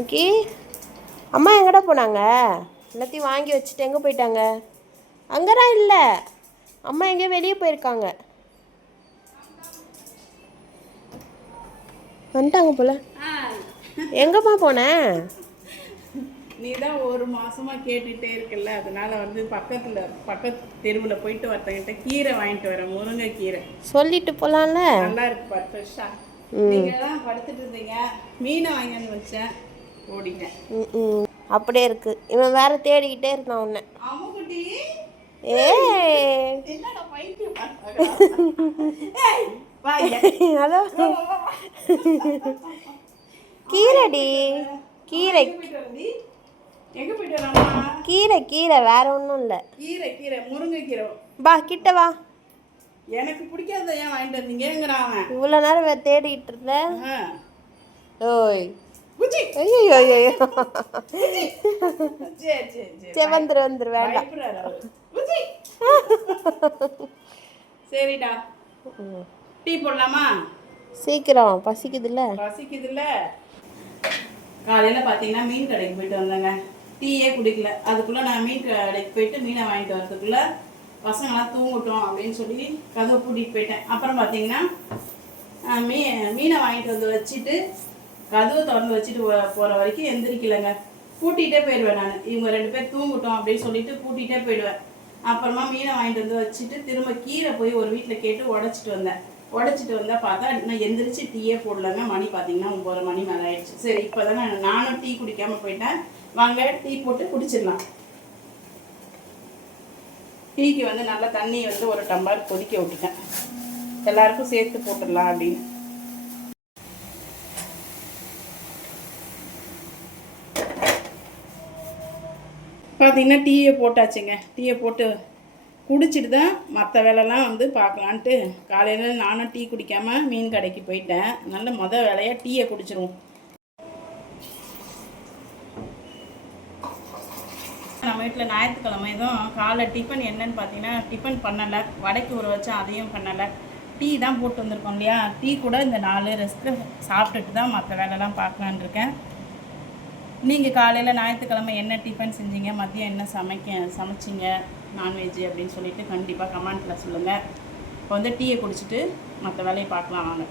Okay. அம்மா எங்கடா போனாங்க? எல்லாத்தையும் வாங்கி வச்சுட்டு எங்கே போயிட்டாங்க? அங்கேதான் இல்லை, அம்மா எங்கேயோ வெளியே போயிருக்காங்க. வந்துட்டாங்க போல. எங்கம்மா போனேன்? நீ தான் ஒரு மாசமா கேட்டுகிட்டே இருக்கல, அதனால வந்து பக்கத்து தெருவில் போயிட்டு ஒருத்தங்கிட்ட கீரை வாங்கிட்டு வரேன், முருங்கைக்கீரை. சொல்லிட்டு போகலாம்ல. நல்லா இருக்கு பாரு, ஃப்ரெஷ்ஷா. நீங்கள் தான் படுத்துட்டு இருந்தீங்க, மீனை வாங்கி வந்து வச்சேன், ஓடிட்டேன். அப்படியே இருக்கு. இவன் வேற தேடிக்கிட்டே இருந்தான் உன்னை. அம்முக்குட்டி, ஏ என்னடா பைத்தியம் ஹலோ. கீரைடி, கீரை எங்க போயிட்டு வராமா? கீரை கீரை, வேற ஒன்றும் இல்லை. கீரை கீரை, முருங்கைக்கீரை. வா கிட்ட வா. எனக்கு பிடிக்காத ஏன் வாங்கிட்டு வந்தீங்கிறான். இவ்வளோ நேரம் தேடிட்டு இருந்தேன். ஓய் ஐயோ சரி வந்துரு வேண்டாம். சரிடா, டீ போடலாமா? சீக்கிரம் பசிக்குதுல்ல. காலையில் பார்த்தீங்கன்னா மீன் கடைக்கு போயிட்டு வந்தேங்க. டீயே குடிக்கல. அதுக்குள்ளே நான் மீன் கடைக்கு போயிட்டு மீனை வாங்கிட்டு வரதுக்குள்ளே பசங்களாம் தூங்கட்டும் அப்படின்னு சொல்லி கதவை பூட்டிகிட்டு போயிட்டேன். அப்புறம் பார்த்தீங்கன்னா மீனை வாங்கிட்டு வந்து வச்சுட்டு கதவை திறந்து வச்சுட்டு போகிற வரைக்கும் எந்திரிக்கலைங்க. பூட்டிகிட்டே போயிடுவேன் நான். இவங்க 2 பேர் தூங்கட்டும் அப்படின்னு சொல்லிட்டு பூட்டிகிட்டே போயிடுவேன். அப்புறமா மீனை வாங்கிட்டு வந்து வச்சுட்டு திரும்ப கீரை போய் ஒரு வீட்டில் கேட்டு உடச்சிட்டு வந்தால் பார்த்தா நான் எந்திரிச்சு டீயே போடலங்க. மணி பார்த்தீங்கன்னா 9 மணி மேலே ஆயிடுச்சு. சரி, இப்போ தானே நானும் டீ குடிக்காமல் போயிட்டேன், வாங்க டீ போட்டு குடிச்சிடலாம். டீக்கு வந்து நல்லா தண்ணி வந்து ஒரு டம்ளர் கொதிக்க விட்டுட்டேன், எல்லாருக்கும் சேர்த்து போட்டுடலாம் அப்படின்னு. பார்த்தீங்கன்னா டீயை போட்டாச்சுங்க. டீயை போட்டு குடிச்சிட்டு தான் மற்ற வேலைலாம் வந்து பார்க்கலான்ட்டு காலையில் நானும் டீ குடிக்காமல் மீன் கடைக்கு போயிட்டேன். நல்ல வேலையாக டீயை குடிச்சிருவோம். நம்ம வீட்டில் ஞாயிற்றுக்கிழமை எதுவும் காலை டிஃபன் என்னன்னு பார்த்தீங்கன்னா டிஃபன் பண்ணலை, வடைக்கு ஊற வச்சா அதையும் பண்ணலை, டீ தான் போட்டு வந்திருக்கோம் இல்லையா. டீ கூட இந்த 4 ரெஸ்க்கு சாப்பிட்டுட்டு தான் மற்ற வேலைலாம் பார்க்கலான் இருக்கேன். நீங்கள் காலையில் ஞாயிற்றுக்கிழமை என்ன டிஃபன் செஞ்சீங்க, மதியம் என்ன சமைச்சிங்க நான்வெஜ் அப்படின்னு சொல்லிட்டு கண்டிப்பாக கமெண்ட்டில் சொல்லுங்கள். இப்போ வந்து டீயை குடிச்சிட்டு மற்ற வேலையை பார்க்கலாம் வாங்க.